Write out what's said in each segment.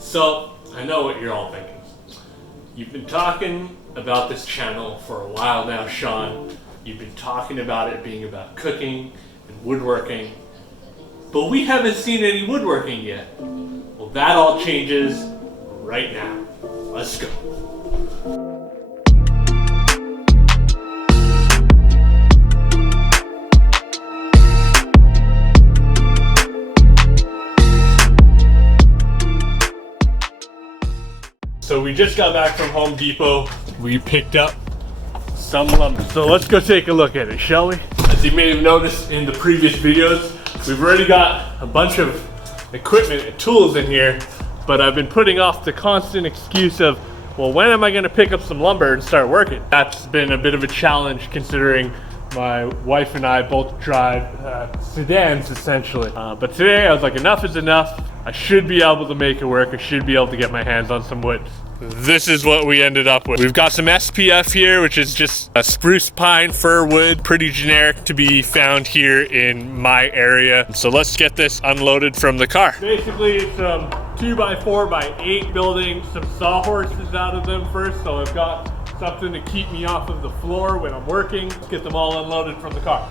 So, I know what you're all thinking. You've been talking about this channel for a while now, Sean. You've been talking about it being about cooking and woodworking, but we haven't seen any woodworking yet. Well, that all changes right now. Let's go. So we just got back from Home Depot. We picked up some lumber. So let's go take a look at it, shall we? As you may have noticed in the previous videos, we've already got a bunch of equipment and tools in here, but I've been putting off the constant excuse of, well, when am I gonna pick up some lumber and start working? That's been a bit of a challenge considering my wife and I both drive sedans essentially. But today I was like, enough is enough. I should be able to make it work. I should be able to get my hands on some wood. This is what we ended up with. We've got some SPF here, which is just a spruce pine fir wood, pretty generic to be found here in my area. So let's get this unloaded from the car. Basically, it's 2x4x8 building some sawhorses out of them first. So I've got something to keep me off of the floor when I'm working. Let's get them all unloaded from the car.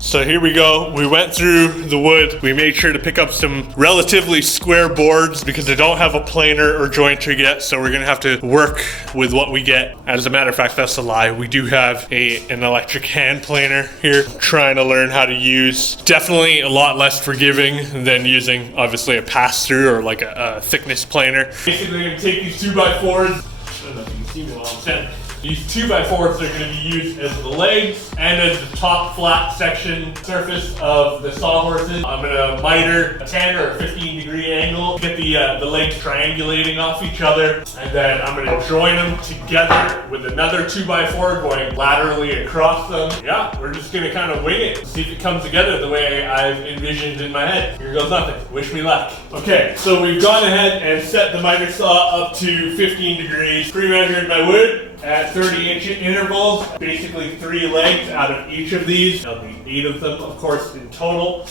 So here we go. We went through the wood. We made sure to pick up some relatively square boards because I don't have a planer or jointer yet, so we're gonna have to work with what we get. As a matter of fact, that's a lie. We do have an electric hand planer here. Trying to learn how to use. Definitely a lot less forgiving than using obviously a pass-through or like a thickness planer. Basically, I'm gonna take these 2x4s. I don't know if you can see me while I'm standing. These 2x4s are going to be used as the legs and as the top flat section surface of the sawhorses. I'm going to miter a 10 or a 15 degree angle, get the legs triangulating off each other, and then I'm going to join them together with another 2x4 going laterally across them. Yeah, we're just going to kind of wing it, see if it comes together the way I've envisioned in my head. Here goes nothing. Wish me luck. Okay, so we've gone ahead and set the miter saw up to 15 degrees, pre-measured my wood at 30-inch intervals, basically 3 legs out of each of these. There'll be 8 of them, of course, in total.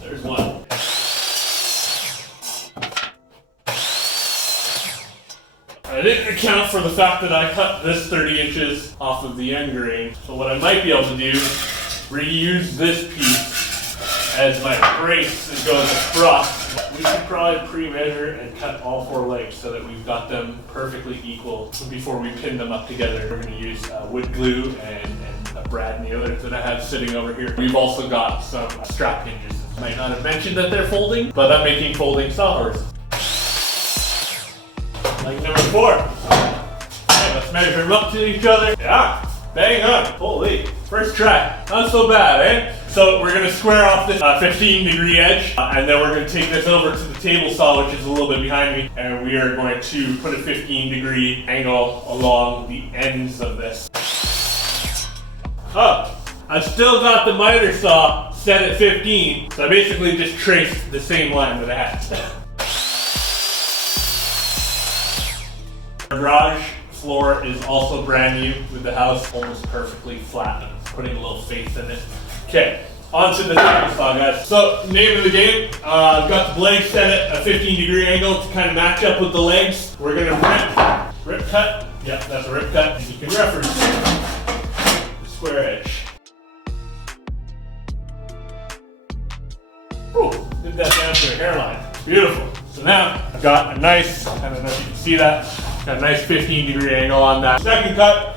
There's one. I didn't account for the fact that I cut this 30 inches off of the end grain. So what I might be able to do is reuse this piece as my brace that goes across. We should probably pre-measure and cut all 4 legs so that we've got them perfectly equal before we pin them up together. We're going to use wood glue and a brad nailers that I have sitting over here. We've also got some strap hinges. I might not have mentioned that they're folding, but I'm making folding sawhorses. Leg number 4. Okay, let's measure them up to each other. Yeah, bang on. Holy, first try. Not so bad, eh? So we're going to square off this 15 degree edge, and then we're going to take this over to the table saw, which is a little bit behind me, and we are going to put a 15 degree angle along the ends of this. Oh, I've still got the miter saw set at 15, so I basically just traced the same line that I had. Our garage floor is also brand new with the house almost perfectly flat. I'm putting a little faith in it. Okay, on to the table saw, guys. So, name of the game, I've got the blade set at a 15 degree angle to kind of match up with the legs. We're gonna rip cut. Yeah, that's a rip cut. And you can reference the square edge. Whew, did that down to a hairline. Beautiful. So now, I've got a nice, I don't know if you can see that, got a nice 15 degree angle on that. Second cut,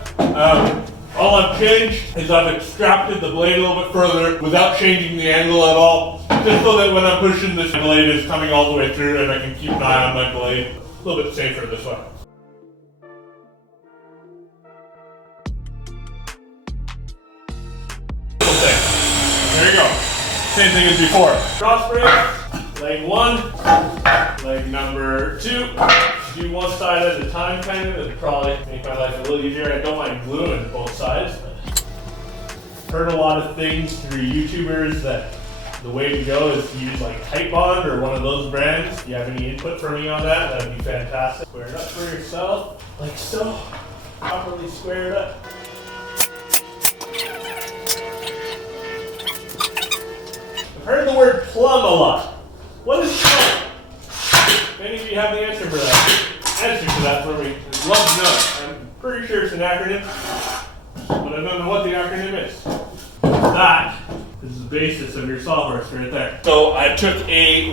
all I've changed is I've extracted the blade a little bit further without changing the angle at all, just so that when I'm pushing this blade is coming all the way through and I can keep an eye on my blade. A little bit safer this way. There you go. Same thing as before. Cross brace, leg 1, leg number 2. Do one side at a time, kind of. It'll probably make my life a little easier. I don't mind gluing both sides. Heard a lot of things through YouTubers that the way to go is to use like Tight Bond or one of those brands. If you have any input for me on that, that would be fantastic. Square it up for yourself, like so. Properly square it up. heard the word plumb a lot. What is plumb? If any of you have the answer for that for me, I'd love to know. I'm pretty sure it's an acronym, but I don't know what the acronym is. That is the basis of your sawhorse right there. So I took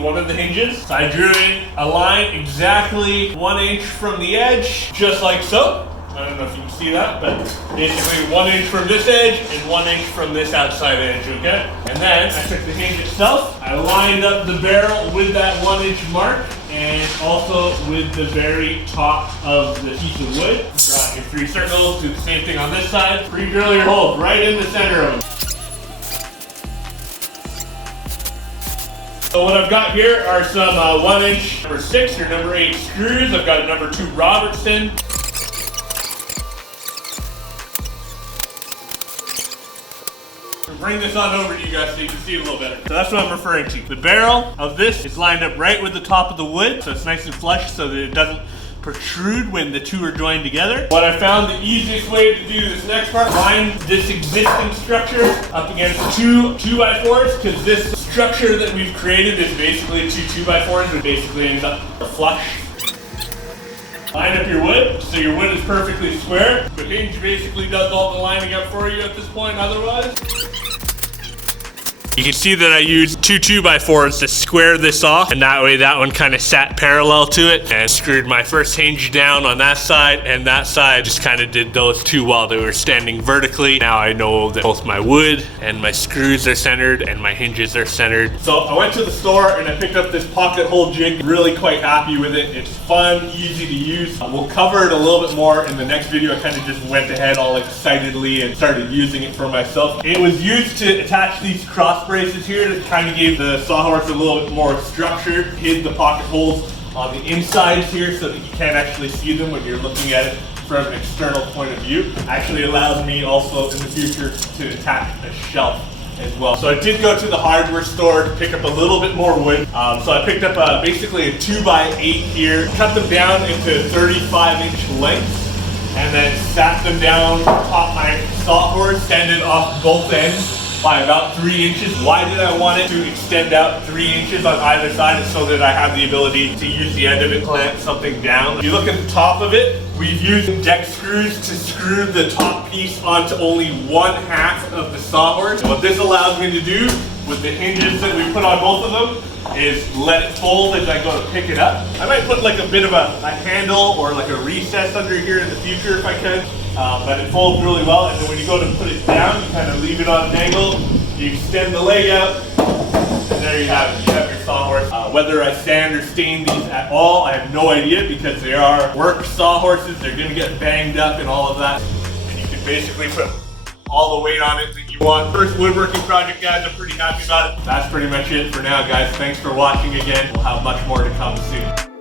one of the hinges, I drew in a line exactly 1 inch from the edge, just like so. I don't know if you can see that, but basically 1 inch from this edge and 1 inch from this outside edge, okay? And then I took the hinge itself, I lined up the barrel with that 1 inch mark and also with the very top of the piece of wood. Draw your 3 circles, do the same thing on this side. Pre-drill your holes right in the center of them. So what I've got here are some 1 inch number 6 or number 8 screws. I've got a number 2 Robertson. Bring this on over to you guys so you can see it a little better. So that's what I'm referring to. The barrel of this is lined up right with the top of the wood, so it's nice and flush so that it doesn't protrude when the two are joined together. What I found the easiest way to do this next part, line this existing structure up against 2 2x4s, because this structure that we've created is basically 2 2x4s, which basically ends up flush. Line up your wood, so your wood is perfectly square. The hinge basically does all the lining up for you at this point otherwise. You can see that I used 2 2x4s to square this off, and that way that one kind of sat parallel to it, and screwed my first hinge down on that side, and that side just kind of did those two while they were standing vertically. Now I know that both my wood and my screws are centered and my hinges are centered. So I went to the store and I picked up this pocket hole jig. Really quite happy with it. It's fun, easy to use. We'll cover it a little bit more in the next video. I kind of just went ahead all excitedly and started using it for myself. It was used to attach these cross braces here that kind of gave the sawhorse a little bit more structure. Hid the pocket holes on the insides here so that you can't actually see them when you're looking at it from an external point of view. Actually allows me also in the future to attach a shelf as well. So I did go to the hardware store to pick up a little bit more wood. So I picked up basically a 2x8 here, cut them down into 35-inch lengths, and then sat them down on top my sawhorse, extended off both ends by about 3 inches. Why did I want it to extend out 3 inches on either side? It's so that I have the ability to use the end of it, clamp something down. If you look at the top of it, we've used deck screws to screw the top piece onto only 1/2 of the sawhorse. And what this allows me to do with the hinges that we put on both of them is let it fold as I go to pick it up. I might put like a bit of a handle or like a recess under here in the future if I can. But it folds really well, and then when you go to put it down, you kind of leave it on an angle, you extend the leg out, and there you have it. You have your sawhorse. Whether I sand or stain these at all, I have no idea, because they are work sawhorses. They're going to get banged up and all of that, and you can basically put all the weight on it that you want. First woodworking project, guys. I'm pretty happy about it. That's pretty much it for now, guys. Thanks for watching again. We'll have much more to come soon.